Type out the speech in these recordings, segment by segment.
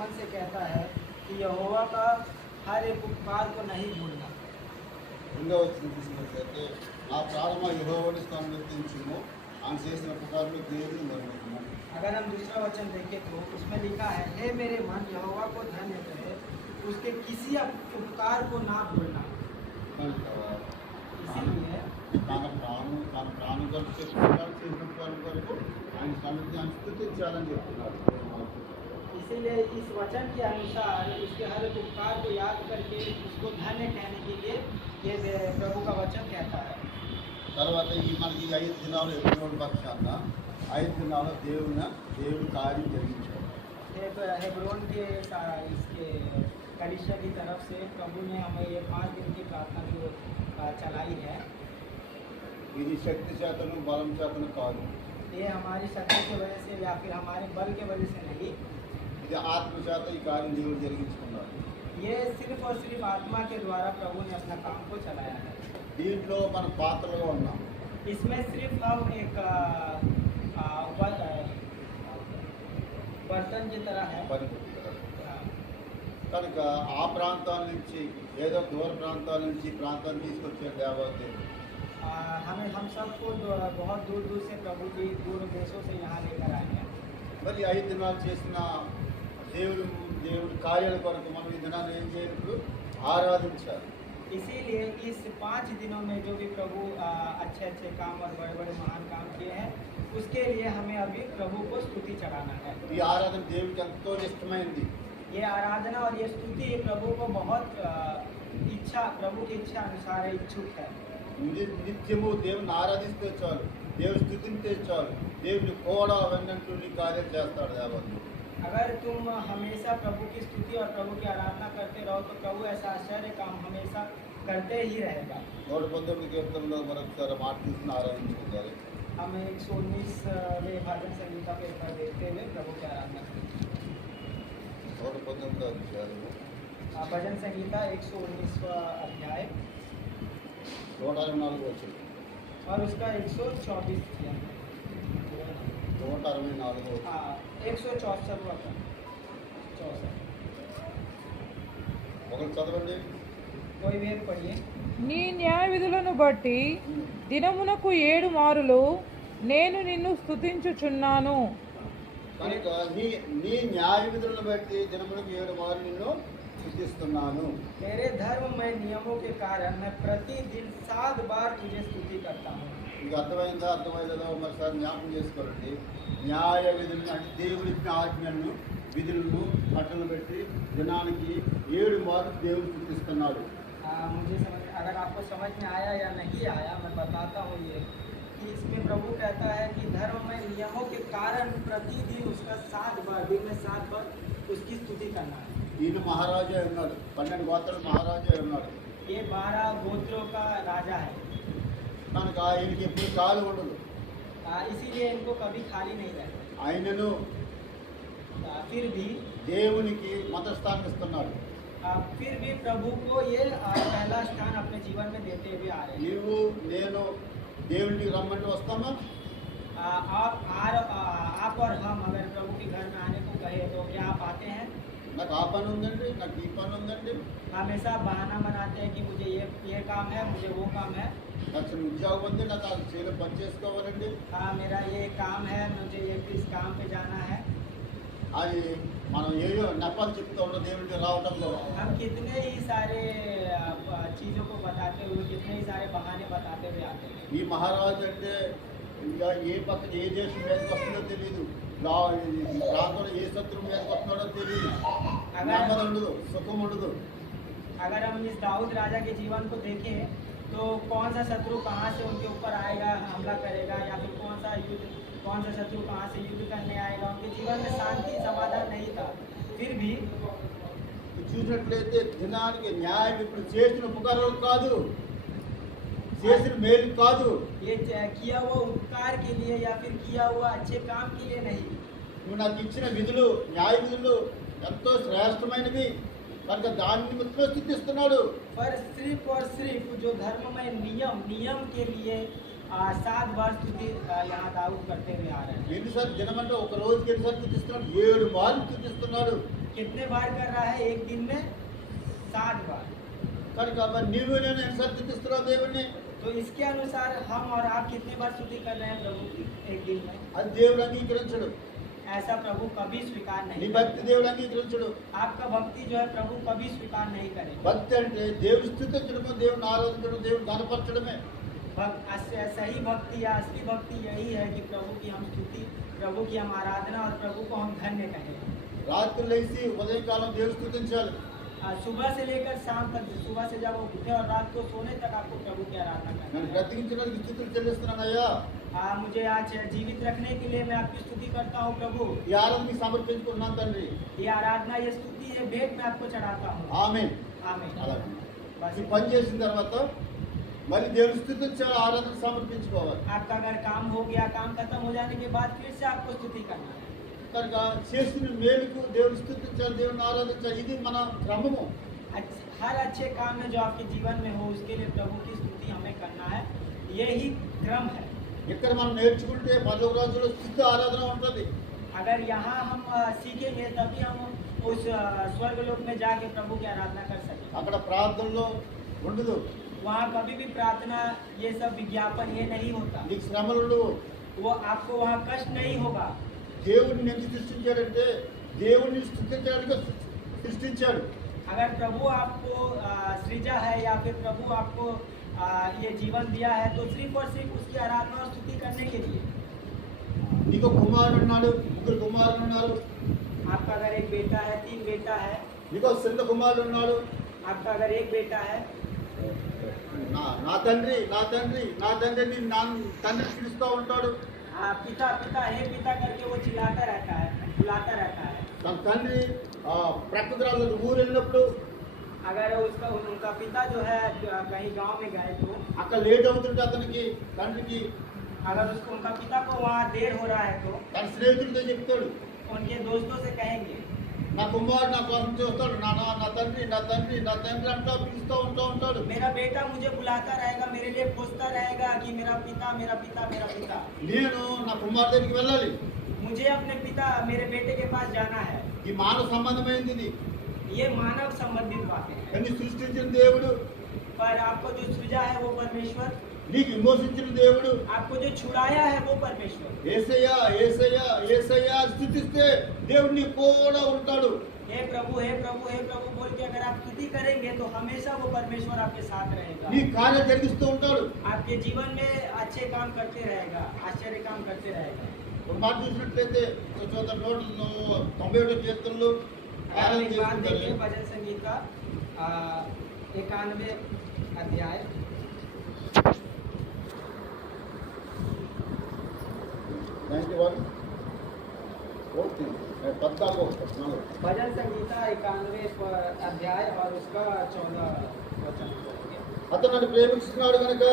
Solomon से कहता है कि यहोवा का हर एक उपकार को नहीं भूलना। రెండవ వచనం చూసినట్లయితే నా ప్రాణమా యెహోవాను స్తుతించుము ఆయన చేసిన ఉపకారములు దేవుని మరువకుము। अगर हम दूसरा वचन देखें तो उसमें लिखा है, हे मेरे मन यहोवा को धन्य करे, उसके किसी उपकार को ना भूलना। కనుక इसीलिए తన ప్రాణం కొరకు చేసిన ఉపకారం కొరకు ఆయన సన్నిధిని స్తుతించాలని చెప్తున్నాడు। इसीलिए इस वचन के अनुसार उसके हर एक उपकार को याद करके उसको धन्य कहने के लिए ये प्रभु का वचन कहता है। తర్వాత ఈ మనకి 5 దినాలు ఎప్పుడు పక్షాన 5 దినాలు దేవుడు కార్యం జరిగించాడు। हेब्रोन के इसके कलीसिया की तरफ से प्रभु ने हमें ये 5 दिन की प्रार्थना जो चलाई है, ఇది శక్తి చేతను బలం చేతను కాదు, ये हमारी शक्ति की वजह से या फिर हमारे बल की वजह से नहीं, ఇది ఆత్మ చేత ఈ కార్యం దేవుడు జరిగించుకున్నాడు। ये सिर्फ और सिर्फ आत्मा के द्वारा प्रभु ने अपना काम को चलाया है। దీంట్లో మన పాత్రలుగా ఉన్నాం। इसमें सिर्फ हम एक बर्तन की तरह है। కనుక ఆ ప్రాంతాల నుంచి ఏదో దూర ప్రాంతాల నుంచి ప్రాంతాన్ని తీసుకొచ్చే దేవదేవుడు। हम सबको बहुत दूर दूर से प्रभु जी दूर देशों से यहाँ लेकर आए हैं। మరి 5 దినాలు చేసిన దేవుడి కార్యాల కొరకు మనం ఈ దినాన్ని ఏం చేయాలి? ఆరాధించాలి। इसीलिए इस 5 दिनों में जो भी प्रभु अच्छे अच्छे काम और बड़े बड़े महान काम किए हैं, उसके लिए हमें अभी प्रभु को स्तुति चढ़ाना है। ఈ ఆరాధన దేవుడికి ఎంతో ఇష్టమైంది। ये आराधना और ये स्तुति प्रभु को बहुत प्रभु की इच्छा अनुसार इच्छुक है। నిత్యము దేవుని ఆరాధిస్తే చాలు, దేవుని స్తుతింటే చాలు, దేవుని కూడా వెన్నట్టు కార్యం చేస్తాడు దేవదేవుడు। अगर तुम हमेशा प्रभु की स्तुति और प्रभु की आराधना करते रहो तो प्रभु ऐसा आश्चर्य काम हमेशा करते ही रहेगा। 119 కీర్తనలో మరొకసారి మాట తీసుకుని ఆరాధించుకోవాలి। हम 119वें भजन संगीता पे देखते हुए प्रभु की आराधना करें। 119 అధ్యాయము भजन संगीता 119वां अध्याय 164 వచనం और उसका 124 164 हाँ 164वां 64 ఒకరు చదవండి। कोई भी एक पढ़िए। నీ న్యాయ విధులను బట్టి దినమునకు 7 మారులు నేను నిన్ను స్తుతించుచున్నాను। కనుక నీ న్యాయ విధులను బట్టి దినములకు 7 మార్లు నిన్ను స్తుతిస్తున్నాను। मेरे धर्ममय नियमों के कारण मैं प्रतिदिन 7 बार तुझे स्तुति करता हूँ। మీకు అర్థమైందో మరోసారి జ్ఞాపకం చేసుకోండి। న్యాయ విధులను అంటే దేవుడి ఆజ్ఞలను విధులను కట్టలు పెట్టి దినానికి 7 మార్లు దేవుడు స్తుతిస్తున్నాడు। मुझे समझ, अगर आपको समझ में आया या नहीं आया, मैं बताता हूँ ये कि इसमें प्रभु कहता है कि धर्ममय नियमों के कारण प्रतिदिन उसका 7 बार, दिन में 7 बार उसकी स्तुति करना है। ఈయన మహారాజా ఉన్నాడు, 12 గోత్రాల మహారాజా ఉన్నాడు। ये 12 गोत्रों का राजा है, కనుక ఆయనకి ఎప్పుడు ఖాళీ ఉండదు। इसीलिए इनको कभी खाली नहीं रहता। ఆయనను फिर भी దేవునికి మతస్థానం ఇస్తున్నాడు। फिर भी प्रभु को ये पहला स्थान अपने जीवन में देते हुए आ रहे हैं। నీవు నేను దేవునికి రమ్మంటే వస్తామా? आप और हम अगर प्रभु के घर में आने को कहे तो क्या आप आते हैं? నాకు ఆ పని ఉందండి, నాకు ఈ పని ఉందండి, हमेशा बहाना बनाते हैं कि मुझे ये काम है, मुझे वो काम है, నాకు ఉద్యోగం ఉంది, నాకు ఆ చేలో పని చేసుకోవాలండి, हाँ मेरा ये काम है, मुझे ये इस काम पे जाना है। అది మనం ఏయో నెపాలు చెప్తూ ఉన్న దేవుడికి రావడంలో हम कितने ही सारे चीज़ों को बताते हुए, कितने ही सारे बहाने बताते हुए आते हैं। ఈ మహారాజు అంటే ఇంకా ఏ పక్క ఏ దేశం మీదకి వస్తుందో తెలియదు, ప్రాంతంలో ఏ శత్రువు మీదకి వస్తున్నాడో తెలియదు, నెమ్మది ఉండదు, సుఖం ఉండదు। अगर हम इस दाऊद राजा के जीवन को देखें तो कौन सा शत्रु कहाँ से उनके ऊपर आएगा, हमला करेगा, या फिर कौन सा शत्रु कहाँ से युद्ध करने आएगा, उनके जीवन में शांति समाधान नहीं था। फिर भी చూసినట్లయితే దినానికి న్యాయం ఇప్పుడు చేసిన ఉపకారాలు కాదు, చేసిన మేలు కాదు, ये किया हुआ उपकार के लिए या फिर किया हुआ अच्छे काम के लिए नहीं। నువ్వు నాకు ఇచ్చిన విధులు న్యాయ విధులు ఎంతో శ్రేష్టమైనవి కనుక దాని నిమిత్తం స్థుతిస్తున్నాడు। पर सिर्फ और सिर्फ जो धर्ममय नियम के लिए 7 बार स्तुति यहाँ दाऊद करते हुए आ रहे हैं। ఎన్నిసార్లు దినమంటే ఒక రోజుకి ఎన్నిసార్లు స్థుతిస్తున్నాడు? 7 మార్లు స్థుతిస్తున్నాడు। कितने बार कर रहा है? एक दिन में 7 बार। కనుక మరి నీవు నేను ఎన్నిసార్లు స్తుతిస్తున్నావు దేవుణ్ణి? तो इसके अनुसार हम और आप कितने बार स्तुति कर रहे हैं प्रभु की एक दिन में? అది దేవుడు అంగీకరించడు. ऐसा प्रभु कभी स्वीकार నీ नहीं భక్తి करेगा। దేవుడు అంగీకరించడు. आपका भक्ति जो है प्रभु कभी स्वीकार नहीं करेगा। భక్తి అంటే దేవుడు స్తుతించడము, దేవుని ఆరాధించడం, దేవుని ఘనపరచడమే. सही भक्ति या असली भक्ति यही है कि प्रभु की हम स्तुति, प्रभु की हम आराधना और प्रभु को हम धन्य कहें। రాత్రి లేచి ఉదయకాలం దేవుడు స్తుతించాలి. सुबह से लेकर शाम तक, सुबह से जब वो उठे और रात को सोने तक आपको प्रभु की आराधना करना నన్ను है। బ్రతికించడానికి స్థుతులు చెల్లిస్తున్నానయ్యా. मुझे आज जीवित रखने के लिए मैं आपकी स्तुति करता हूँ प्रभु। ఈ ఆరాధనకి సమర్పించుకున్నాను తండ్రి. ये आराधना, ये स्तुति, ये भेंट मैं आपको चढ़ाता हूँ। ఆమేన్. आमीन। అలాగే बस ఈ పని చేసిన తర్వాత మళ్ళీ దేవుని స్తుతించాలి, ఆరాధన సమర్పించుకోవాలి. आपका अगर काम हो गया, काम खत्म हो जाने के बाद फिर से आपको स्तुति करना है। కనుక చేసిన మేలుకు దేవుని స్తుతించాలి, దేవుని ఆరాధించాలి. ఇది మన క్రమము. हर अच्छे काम में जो आपके जीवन में हो उसके लिए प्रभु की स्तुति हमें करना है, यही क्रम है। ఇక్కడ మనం నేర్చుకుంటే పరలోక రాజ్యంలో స్తుతి ఆరాధన ఉంటుంది. अगर यहाँ हम सीखेंगे तभी हम उस स्वर्ग लोक में जाके प्रभु की आराधना कर सकें। అక్కడ ప్రార్థనలో ఉండదు, वहाँ कभी भी प्रार्थना, ये सब विज्ञापन ये नहीं होता। నీకు శ్రమలు ఉండవు. वो आपको वहाँ कष्ट नहीं होगा। దేవుడిని ఎందుకు సృష్టించాడంటే దేవుడిని స్తుతించడానికి సృష్టించాడు. अगर प्रभु आपको सृजा है या फिर प्रभु आपको ये जीवन दिया है तो सिर्फ और सिर्फ उसकी आराधना और स्तुति करने के लिए। నీకు కుమారుడు ఉన్నాడు, ముగ్గురు కుమారులు ఉన్నారు. आपका अगर एक बेटा है, 3 बेटा है, నీకు చిన్న కుమారుడు ఉన్నాడు. आपका अगर एक बेटा है, నా తండ్రి నా తండ్రి నా తండ్రి అని నా తండ్రి పిలుస్తూ ఉంటాడు. पिता पिता हे पिता करके वो चिल्लाता रहता है, बुलाता रहता है। తన తండ్రి ప్రకృతి ఊరు వెళ్ళినప్పుడు अगर उसका उनका पिता जो है कहीं गांव में गए तो అక్కడ లేట్ అవుతుంటే అతనికి తండ్రికి अगर उसको उनका पिता को वहाँ देर हो रहा है तो తన స్నేహితుడితో చెప్తాడు, उनके दोस्तों से कहेंगे, నా కుమారుడు నా కోసం చూస్తాడు, నా నా నా తండ్రి నా తండ్రి నా తండ్రి అంటూ పిలుస్తూ ఉంటాడు. मेरा बेटा मुझे बुलाता रहेगा, मेरे लिए पूछता रहेगा कि मेरा पिता मेरा पिता मेरा पिता। నేను నా కుమారుడు దగ్గరికి వెళ్ళాలి. मुझे अपने पिता, मेरे बेटे के पास जाना है। ఈ మానవ సంబంధమైంది ఇది. ये मानव संबंधित बातें हैं, కానీ సృష్టించిన దేవుడు, पर आपको जो सृजा है वो परमेश्वर, నీకు విమోచించిన దేవుడు आपको जो छुड़ाया है वो परमेश्वर। యేసయ్యా యేసయ్యా యేసయ్యా స్తుతిస్తే దేవుడు నీ కూడా ఉంటాడు. हे प्रभु हे प्रभु हे प्रभु बोल के अगर आप स्तुति करेंगे तो हमेशा वो परमेश्वर आपके साथ रहेगा, నీ కార్యం జరిగిస్తూ ఉంటాడు. आपके जीवन में अच्छे काम करते रहेगा, आश्चर्य काम करते रहेगा। ఒక మాట చూసినట్లయితే 191 కీర్తనలు अगर एक बात देखिए भजन संगीत का 91 अध्याय 91 14 भजन संगीता 91 अध्याय और उसका 14 वचन। అతను నన్ను ప్రేమిస్తున్నాడు కనుక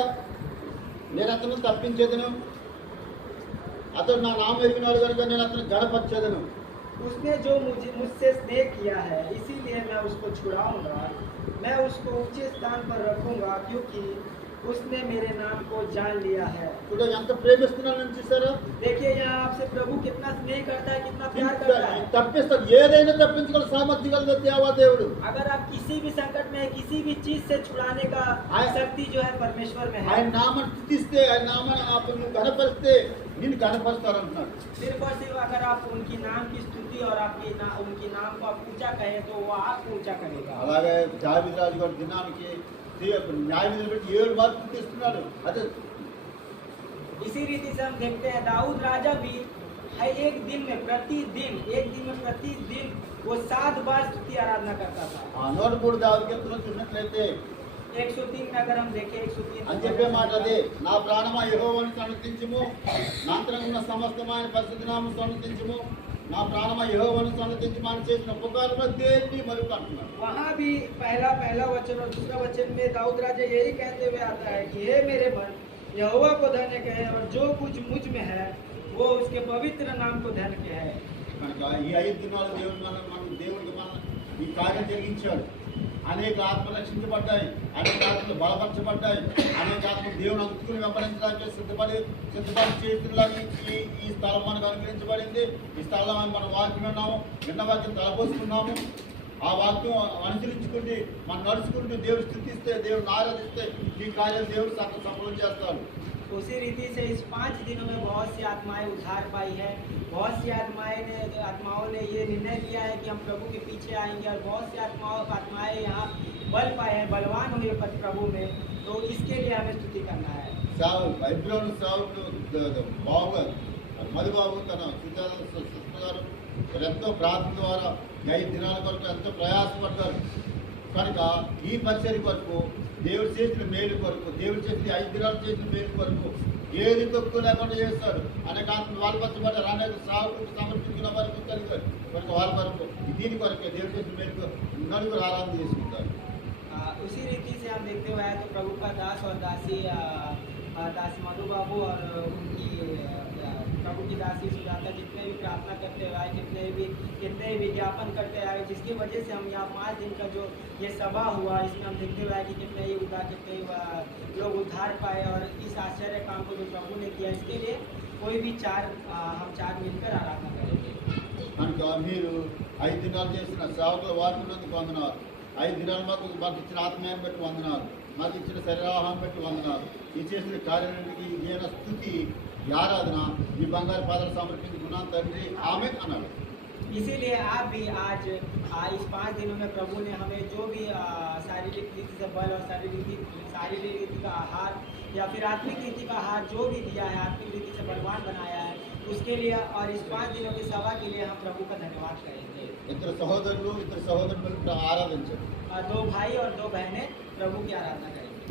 నేను అతను తప్పించేదను, అతను నా నామం ఎరిగినాడు కనుక నేను అతను గణపరిచేదను. उसने जो मुझसे स्नेह किया है इसीलिए मैं उसको छुड़ाऊंगा, मैं उसको ऊंचे स्थान पर रखूंगा क्योंकि उसने मेरे नाम को जान लिया है। చూడ ఎంత ప్రేమిస్తున్నాను అని చూసారా? देखिए यहाँ आपसे प्रभु कितना स्नेह करता है, कितना प्यार करता है। తప్పిస్తాడు, ఏదైనా తప్పించగల సామర్థ్యం గల దేవా దేవుడు. अगर आप किसी भी संकट में, किसी भी चीज से छुड़ाने का शक्ति जो है परमेश्वर में है। ఆయన నామాన్ని స్తుతిస్తే, ఆయన నామాన్ని నువ్వు గణపరిస్తే నిన్ను గణపరుస్తారు అంటున్నాడు. सिर्फ और सिर्फ अगर आप उनकी नाम की स्तुति और उनकी नाम को आप ऊंचा कहें तो वो आपको ऊंचा करेगा। అలాగే దావీదు రాజు గారు దినానికి న్యాయ విధులు పెట్టి 7 మార్లు స్తుతిస్తున్నాడు. అదే इसी रीति से हम देखते हैं दाऊद राजा भी है एक दिन में प्रतिदिन वो 7 बार स्तुति आराधना करता था। 103 దావీదు కీర్తనలు చూసినట్లయితే 103 में अगर हम देखें 103 అని చెప్పే మాట అదే, నా ప్రాణమా యెహోవాను సన్నతించుము, నా అంతరంగం ఉన్న సమస్తమైన పరిశుద్ధ నామమును సన్నతించుము, నా ప్రాణమా యెహోవాను సన్నతించుము అని చేసిన ఉపకారముల దేన్ని మరుపు అంటున్నాడు. वहाँ भी पहला वचन और दूसरा वचन में दाऊद राजा यही कहते हुए आता है कि हे मेरे मन यहोवा को धन्य कहे और जो कुछ मुझ में है वो उसके पवित्र नाम को धन्य कहे। కనుక ఈ 5 దినాలు దేవుడికి మన ఈ కార్యం జరిగించాడు. అనేక ఆత్మలు రక్షించబడ్డాయి, అనేక ఆత్మలు బలపరచబడ్డాయి, అనేక ఆత్మలు దేవుని అందుకుని వెంబడించడానికి సిద్ధపడి చేతుల్లాగా ఈ స్థలం మనకు అనుగ్రహించబడింది. ఈ స్థలంలో మనం వాక్యం విన్నాము, విన్న వాక్యం తలపోసుకున్నాము. ఆ వాక్యం అనుసరించుకుంటే మనం నడుచుకుంటూ దేవుడు స్థుతిస్తే, దేవుడిని ఆరాధిస్తే ఈ కార్యాలు దేవుడు సఫలం చేస్తాడు. उसी रीति से इस 5 दिनों में बहुत सी आत्माएं उद्धार पाई है। बहुत सी आत्माओं ने ये निर्णय लिया है कि हम प्रभु के पीछे आएंगे, और बहुत सी आत्माएं यहाँ बल पाए हैं, बलवान हुए प्रभु में। तो इसके लिए हमें स्तुति करना है। బైబిల్ సేవకుడు బాబు మధుబాబు తన గారు ఎంతో ప్రార్థన ద్వారా 5 దినాల కొరకు ఎంతో ప్రయాసపడ్డారు. కనుక ఈ పరిచర్య కొరకు, దేవుడు చేసిన మేలు కొరకు, దేవుడు చేసిన 5 దినాలు చేసిన మేలు కొరకు ఏది తక్కువ లేకుండా చేస్తాడు. అనేక ఆత్మలు వాళ్ళపరచబడ్డారు, అనేక సాగుకు సమర్పించుకున్న వరకు కలిగారు. కనుక వాళ్ళ కొరకు దీని కొరకే దేవుడు చేసిన మేలు నలుగురు ఆరాధన చేసుకుంటారు. उसी रीति से हम देखते हुए तो प्रभु का दास और दासी दासी मधु बाबू और उनकी प्रभु की दासी सुजाता जितने भी प्रार्थना करते हुए आए, कितने भी विज्ञापन करते आए, जिसकी वजह से हम यहाँ 5 दिन का जो ये सभा हुआ, इसमें हम देखते हुए कि कितने लोग उद्धार पाए। और इस आश्चर्य काम को जो प्रभु ने किया, इसके लिए कोई भी हम चार मिलकर आराधना करेंगे। కనుక మీరు 5 దినాలు చేసిన సేవకుల వారికి వందనాలు. 5 దినాలు మాకు ఇచ్చిన ఆత్మీయాన్ని బట్టి వందనాలు, మాకు ఇచ్చిన శరీరాహాన్ని బట్టి వందనాలు. ఈ చేసిన కార్యాలకి ఈయన స్థుతి, ఈ ఆరాధన ఈ బంగారు పాదాలు సమర్పించుకున్నాను తండ్రి, ఆమె అన్నాడు. इसीलिए आप भी आज इस 5 दिनों में प्रभु ने हमें जो भी शारीरिक रीति से बल और शारीरिक रीति का आहार या फिर आत्मिक रीति का आहार जो भी दिया है, आत्मिक रीति से बलवान बनाया है, उसके लिए और इस 5 दिनों की सभा के लिए हम प्रभु का धन्यवाद करेंगे। ఇద్దరు సహోదరులు ఆరాధించారు, 2 भाई और 2 बहनें प्रभु की आराधना करेंगे।